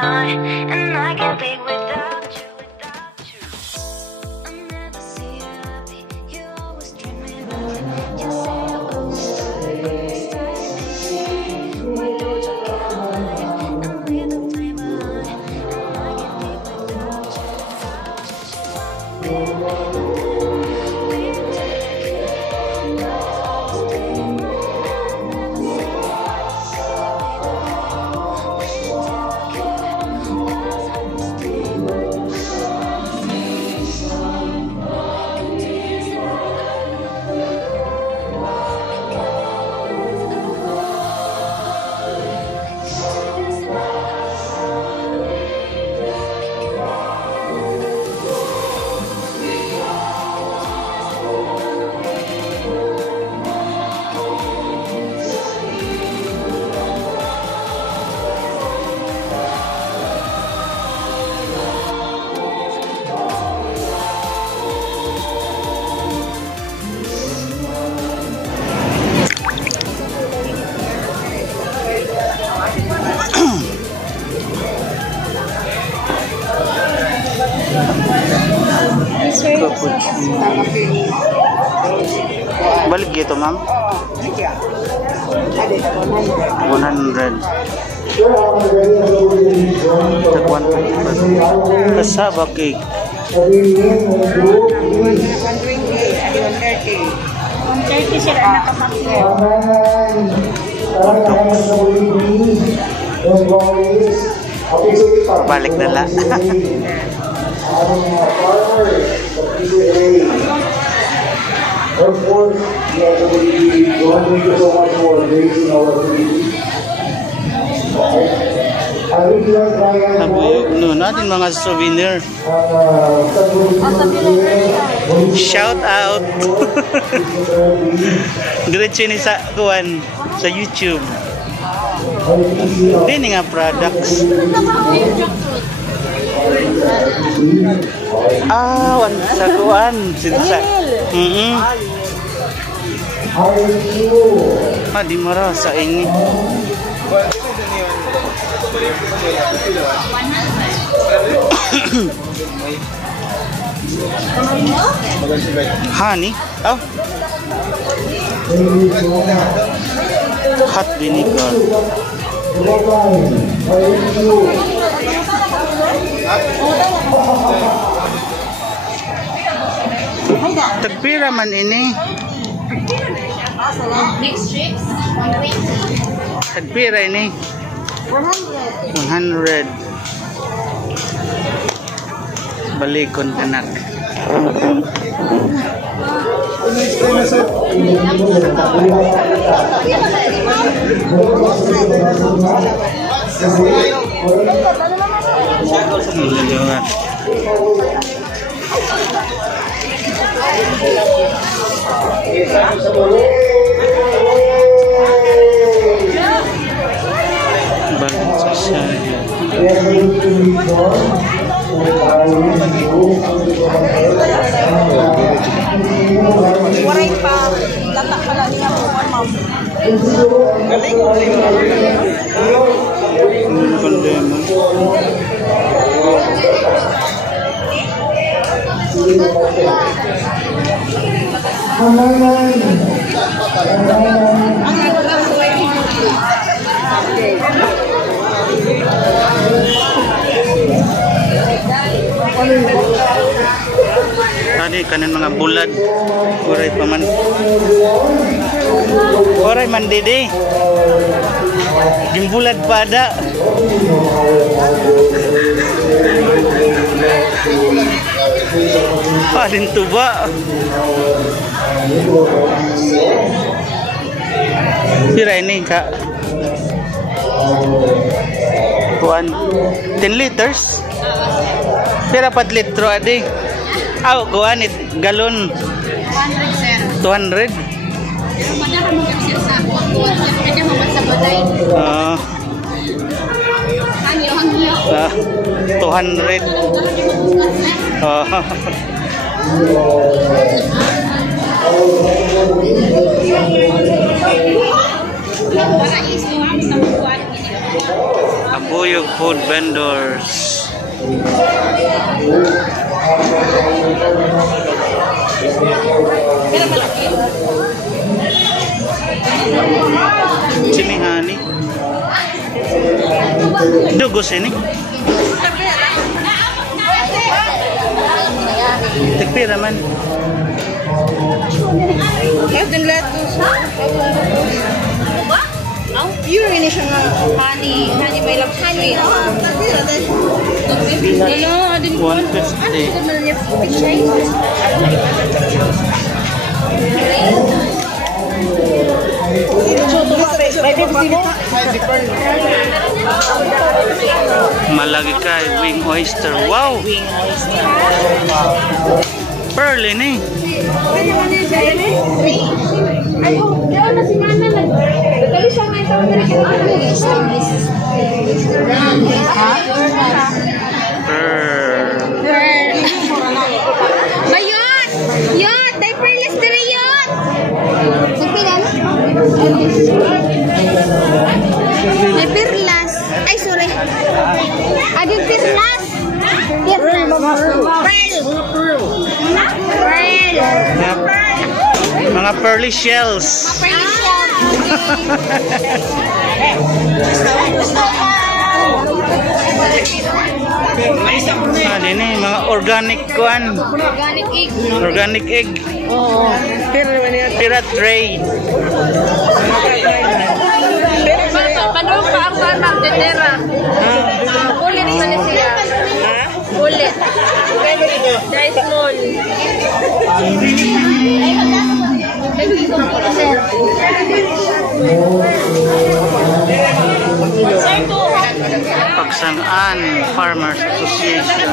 behind, and I can't be without you, without you. I never see you happy, you always treat me badly. You say you're always styling, why don't you get a life and leave the flame behind, and I can't be without you, without you. Balik gitu, ma'am? 100. Takuan kasaba cake. 130 sila nakapakyo. Balik na la. Of course, we have to be going to so much more raising our community. No, natin mga souvenir. Shout out. Diretso ni sa kuan sa YouTube. Dini nga products. Wan sa kuan sa. Di marah sa ini. Honey? Oh. Hot vinegar. Tagpira man ini. Mixed strips, 120. Tagpira ini. 100. Balikon kanak. Balik sa saya. Waray pa, latak pala niya po, ma'am. Tadi kanan mga bulad. Kuray pa man. Kuray man dede. Gimbulad pa ada. Alin tuba. Sira ini kak. Kuan 10 liters. Pira 4 litro adi. Aw, kuan it galon 200, sir. 200. Padahal mo kasi sa kuwan, pwede mo sa balay. Hangyo. 200. Para iso sa kuwan. Abuyog food vendors. Sini hani. Dugos ini. Tekpira man. Pure ini siya nga honey may lang honey. Hello, adin ko. 150. Malagi kay wing oyster. Wow. Wing oyster. Pearl ini. Ayun! Yun! Diaperless na rin yun! Diaperless. Ay, sorry. Ading perlas. Pearl. Mga pearly shells. Ano ini mga organic kuan. Organic egg. Oo. Pirate tray. Paano pa ang parang detera? Ulit pa na siya. Ulit. Dahil small. Pagsanaan Farmers Association.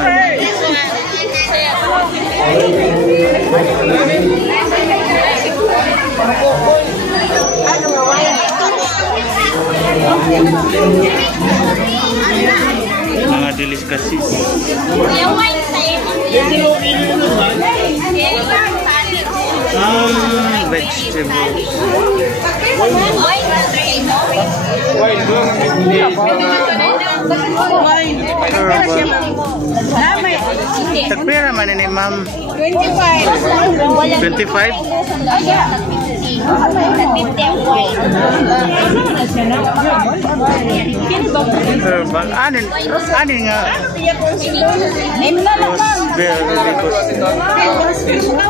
Mga delicacies. Vegetables. Tagpira man ini ma'am? 25? Herbal. Ano nga?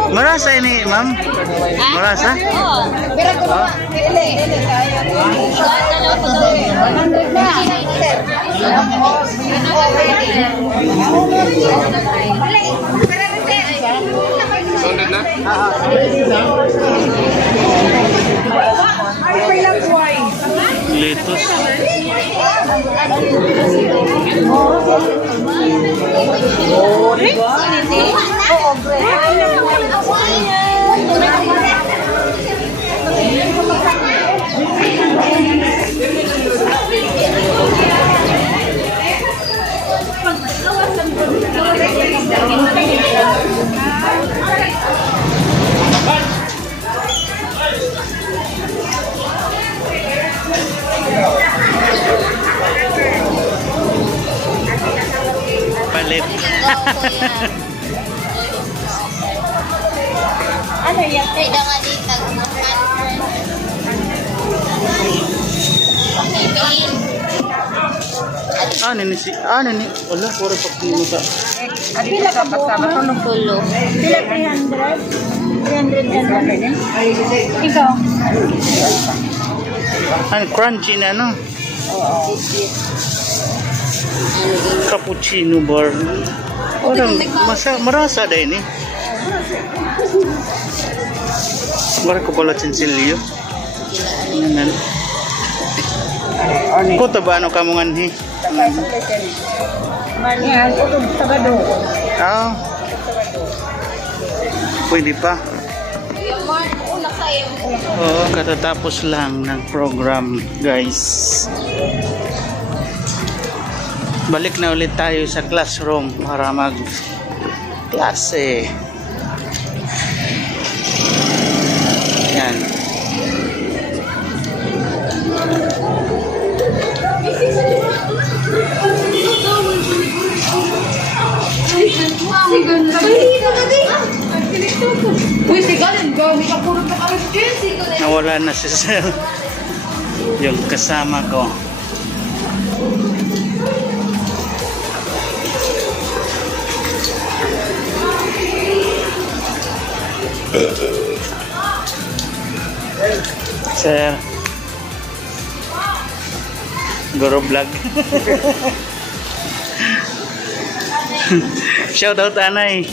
Marasa ini ma'am? Marasa? Lettuce. Palit. Ano yan? Kaya nga dito. Ano ni si? Ano ni? Wala, puro pagpino ka. Pila ka po? Tulo. Pila 300? 300 Ikaw? Ano, crunchy na ano? Cappuccino bar. Orang marasa din eh. Mara ko pala chinsilyo. Yan. Ko tabano kamungan hi. Manihan, utog Sabado. Ah. Pwede pa. Oo, katatapos lang ng program, guys. Balik na ulit tayo sa classroom para mag-klase. Yan. Nawala na si Sir. Yung kasama ko. Sir. Guru vlog. Shout out Anay.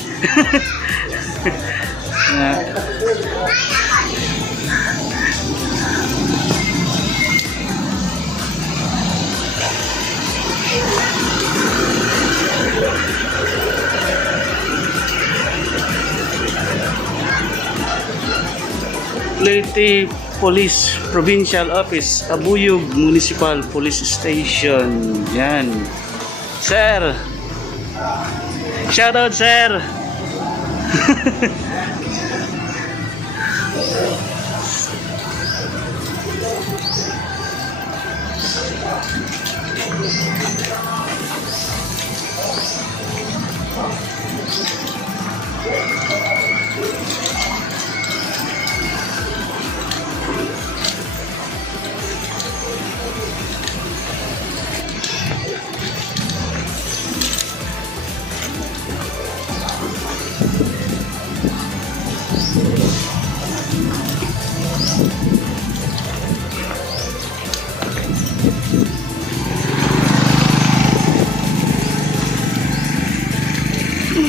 Leyte Police Provincial Office, Abuyog Municipal Police Station. Yan. Sir. Shout out, sir.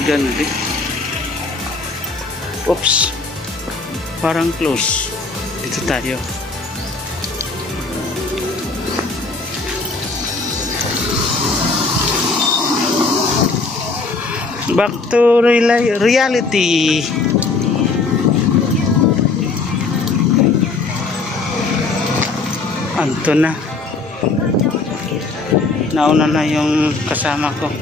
Ganda. Oops. Parang close. Dito tayo. Back to reality. Anto na. Nauna na yung kasama ko.